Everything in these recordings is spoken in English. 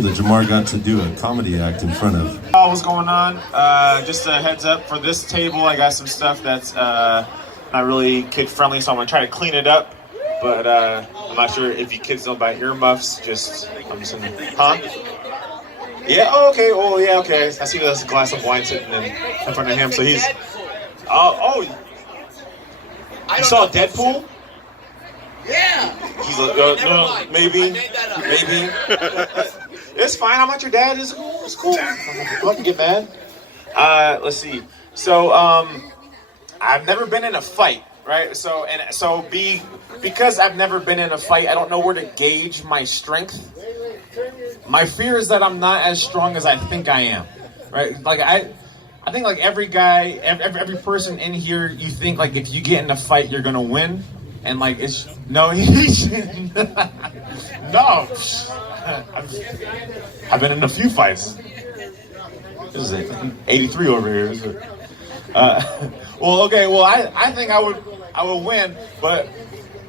That Jamar got to do a comedy act in front of. What's going on? Just a heads up for this table. I got some stuff that's not really kid friendly, so I'm gonna try to clean it up. But I'm not sure if you kids don't buy earmuffs. I'm just gonna, huh? Yeah. Oh, okay. Oh, yeah. Okay. I see there's a glass of wine sitting in front of him. So he's. Oh. You saw Deadpool? Yeah. He's like, no, maybe. It's fine. I'm not your dad. It's cool. It's cool. I don't get mad. Let's see. So, I've never been in a fight, right? Because I've never been in a fight, I don't know where to gauge my strength. My fear is that I'm not as strong as I think I am, right? Like I think like every guy, every person in here, you think like if you get in a fight, you're gonna win, and like it's no, no. I've been in a few fights. This is it, 83 over here. Well, okay. Well, I think I would win, but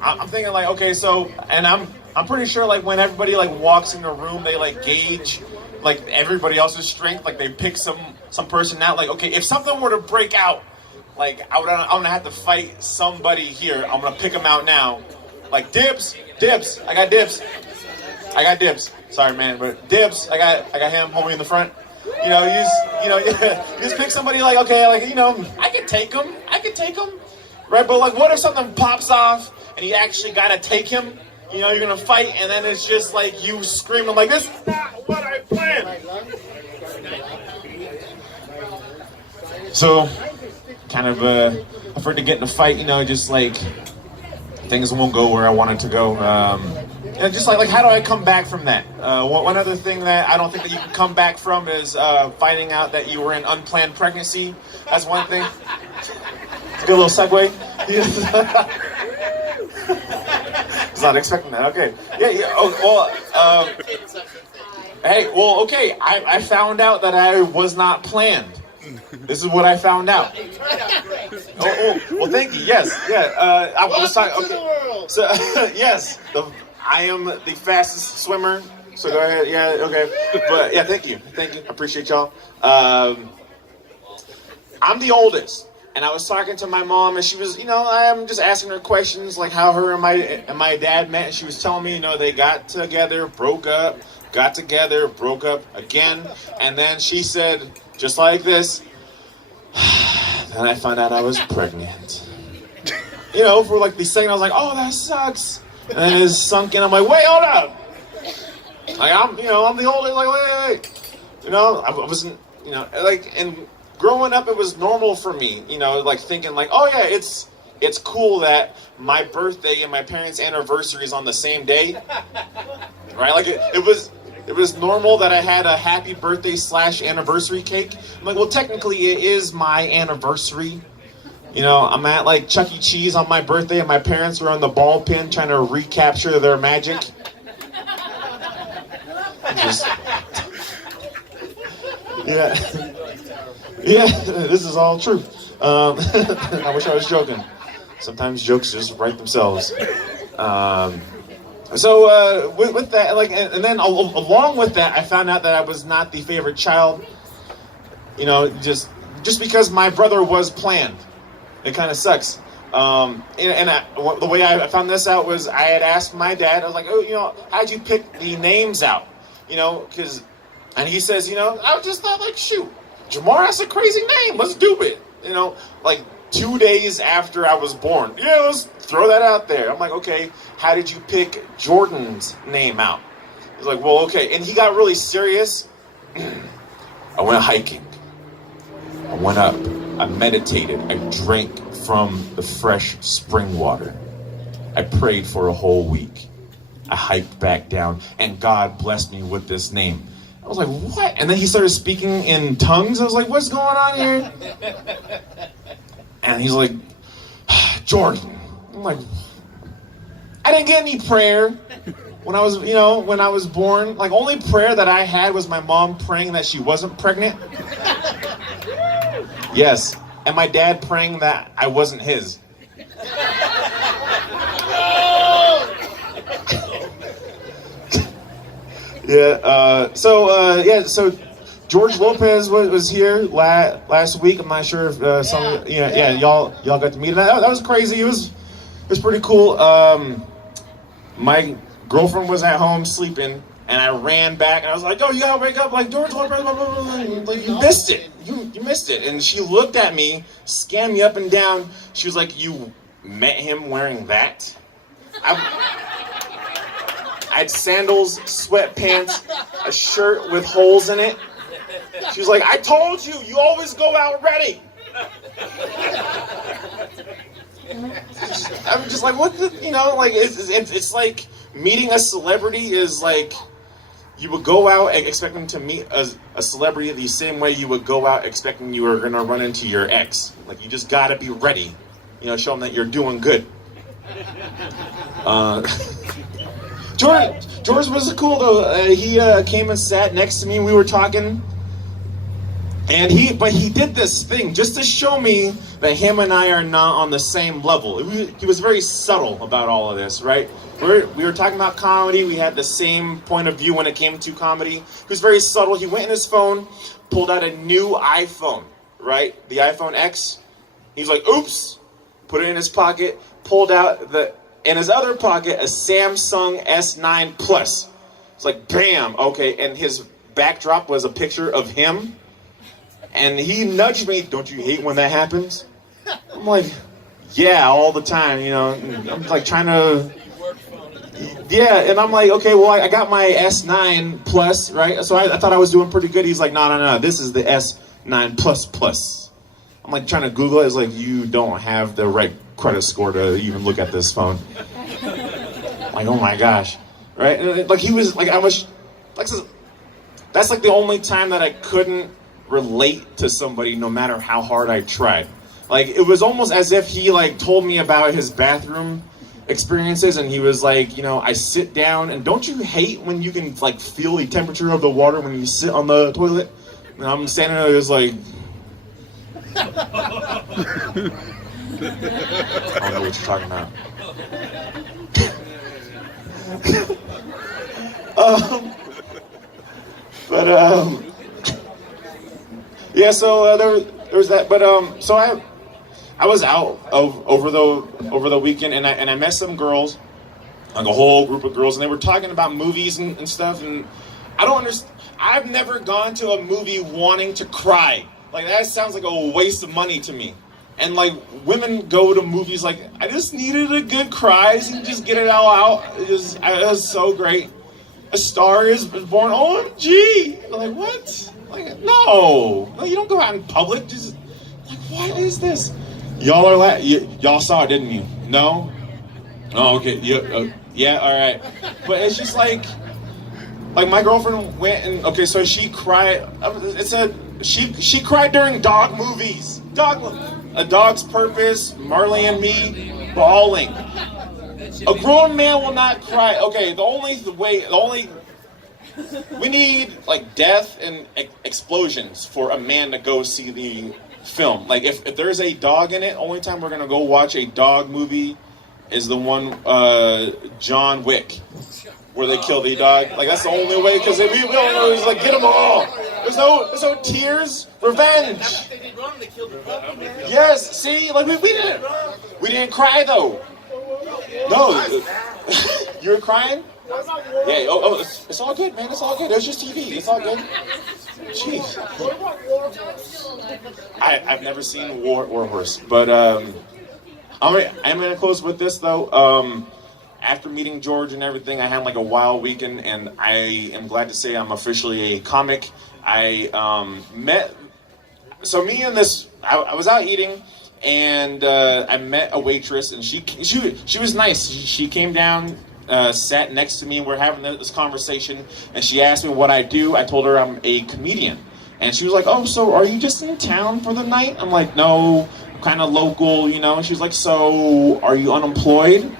I'm thinking like, okay, so, and I'm pretty sure like when everybody like walks in a room, they like gauge like everybody else's strength. Like they pick some person out. Like, okay, if something were to break out, like I'm gonna have to fight somebody here. I'm gonna pick them out now. Like dibs. I got dibs. Sorry, man, but dibs. I got him, homie in the front. You just pick somebody like, okay, like, I could take him, right? But like, what if something pops off and you actually gotta take him? You're gonna fight, and then it's just like you screaming like, "This is not what I planned." So, kind of afraid to get in a fight. Just like things won't go where I want it to go. And just like how do I come back from that? One other thing that I don't think that you can come back from is finding out that you were in unplanned pregnancy. That's one thing. It's a good little segue. I was not expecting that. Okay. Yeah. Oh, well. Hey. Well. Okay. I found out that I was not planned. This is what I found out. Oh. Well, thank you. Yes. Yeah. I was talking. Okay. So yes. I am the fastest swimmer, so go ahead. Yeah, okay. But yeah, thank you. I appreciate y'all. I'm the oldest, and I was talking to my mom, and she was, I'm just asking her questions, like how her and my dad met, and she was telling me, they got together, broke up, got together, broke up again, and then she said, just like this, then I found out I was pregnant. For like these seconds, I was like, oh, that sucks. And then it's sunk in. I'm like, wait, hold up. Like I'm the oldest. Like, wait. I wasn't, and growing up, it was normal for me. Like thinking like, oh yeah, it's cool that my birthday and my parents' anniversary is on the same day, right? Like it was normal that I had a happy birthday / anniversary cake. I'm like, well, technically, it is my anniversary. I'm at like Chuck E. Cheese on my birthday, and my parents were on the ball pin trying to recapture their magic. Yeah, this is all true. I wish I was joking. Sometimes jokes just write themselves. So with that, like, and then along with that, I found out that I was not the favorite child. Just because my brother was planned. It kind of sucks. The way I found this out was I had asked my dad, I was like, oh, how'd you pick the names out? And he says, I just thought like, shoot, Jamar, that's a crazy name. Let's do it. Like 2 days after I was born. Yeah, let's throw that out there. I'm like, okay, how did you pick Jordan's name out? He's like, well, okay. And he got really serious. I went hiking. I went up. I meditated. I drank from the fresh spring water. I prayed for a whole week. I hiked back down, and God blessed me with this name. I was like, what? And then he started speaking in tongues. I was like, what's going on here? And he's like, Jordan. I'm like, I didn't get any prayer when I was born. Like, only prayer that I had was my mom praying that she wasn't pregnant. Yes, and my dad praying that I wasn't his. Yeah. So George Lopez was here last week. I'm not sure if y'all got to meet him. That was crazy. It was pretty cool. My girlfriend was at home sleeping, and I ran back, and I was like, "Oh, you gotta wake up! Like George Lopez, blah, blah, blah. Like you missed it. You missed it." And she looked at me, scanned me up and down. She was like, "You met him wearing that?" I had sandals, sweatpants, a shirt with holes in it. She was like, "I told you, you always go out ready." I'm just like, what the, like, it's like meeting a celebrity is like, you would go out expecting to meet a celebrity the same way you would go out expecting you were going to run into your ex. Like, you just got to be ready, show them that you're doing good. George was cool though. He came and sat next to me. We were talking. And he did this thing just to show me that him and I are not on the same level. He was very subtle about all of this, right? We were talking about comedy. We had the same point of view when it came to comedy. He was very subtle. He went in his phone, pulled out a new iPhone, right? The iPhone X. He's like, oops, put it in his pocket, pulled out in his other pocket, a Samsung S9 Plus. It's like, bam, okay. And his backdrop was a picture of him. And he nudged me, "Don't you hate when that happens?" I'm like, "Yeah, all the time, I'm like trying to, yeah." And I'm like, "Okay, well, I got my S9 Plus, right?" So I thought I was doing pretty good. He's like, No, this is the S9 Plus. I'm like trying to Google it. It's like, you don't have the right credit score to even look at this phone. I'm like, oh my gosh, right? And like he was like, I was like, that's like the only time that I couldn't relate to somebody no matter how hard I tried. Like, it was almost as if he like told me about his bathroom experiences, and he was like, I sit down, and don't you hate when you can like feel the temperature of the water when you sit on the toilet? And I'm standing there just like, I don't know what you're talking about. Yeah, so there was that, but so I was out over the weekend, and I met some girls, like a whole group of girls, and they were talking about movies and stuff, and I don't understand. I've never gone to a movie wanting to cry. Like, that sounds like a waste of money to me. And like, women go to movies like, I just needed a good cry, so you can just get it all out. It was so great. A Star is Born. OMG! Like, what? Like, no, you don't go out in public. Just like, what is this? Y'all saw it, didn't you? No? Oh, okay. Yeah, all right. But it's just like my girlfriend went and so she cried. It said she cried during dog movies. A Dog's Purpose, Marley and Me, bawling. A grown man will not cry. Okay, we need like death and explosions for a man to go see the film. Like, if there's a dog in it, only time we're gonna go watch a dog movie is the one John Wick, where they kill the dog. Like, that's the only way, because we don't know. It's like, get them all. There's no tears. Revenge. Yes. See, like we didn't cry though. No. You were crying? Yeah. Oh, it's all good, man. It's all good. There's just TV. It's all good. Jeez. I've never seen War Horse, but I'm gonna close with this though. After meeting George and everything, I had like a wild weekend, and I am glad to say I'm officially a comic. I I was out eating, and I met a waitress, and she was nice. She came down, sat next to me, and we're having this conversation, and she asked me what I do. I told her I'm a comedian, and she was like, "Oh, so are you just in town for the night?" I'm like, "No, kind of local, And she was like, "So are you unemployed?"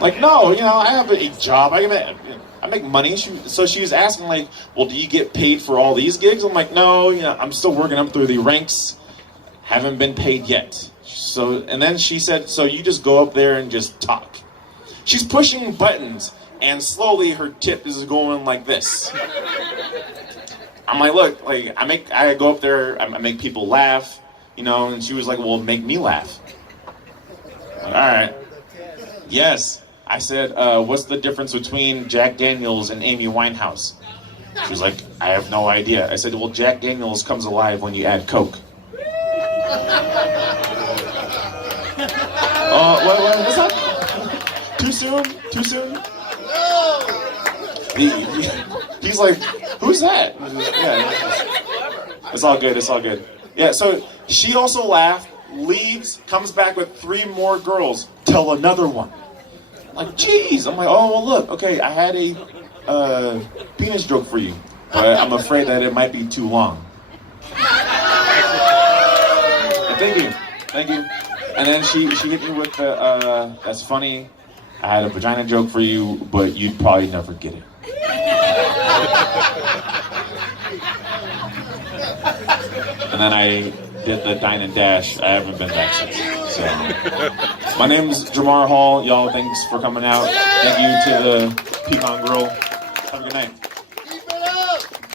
Like, no, I have a job. I make money. So she was asking, like, well, do you get paid for all these gigs? I'm like, no, I'm still working up through the ranks. Haven't been paid yet. So, and then she said, so you just go up there and just talk. She's pushing buttons and slowly her tip is going like this. I'm like, look, like I go up there, I make people laugh, you know, and she was like, well, make me laugh. I'm like, all right. Yes. I said, what's the difference between Jack Daniels and Amy Winehouse? She was like, I have no idea. I said, well, Jack Daniels comes alive when you add Coke. What's that? Too soon? Too soon? He's like, who's that? Yeah, it's all good, it's all good. Yeah, so she also laughed, leaves, comes back with 3 more girls. Tell another one. I'm like, geez. I'm like, oh, well, look, okay, I had a penis joke for you, but I'm afraid that it might be too long. Thank you, thank you. And then she hit me with the, that's funny, I had a vagina joke for you, but you'd probably never get it. And then I did the dine and dash. I haven't been back since. So, my name's Jamar Hall. Y'all, thanks for coming out. Thank you to the Pecan Grill. Have a good night.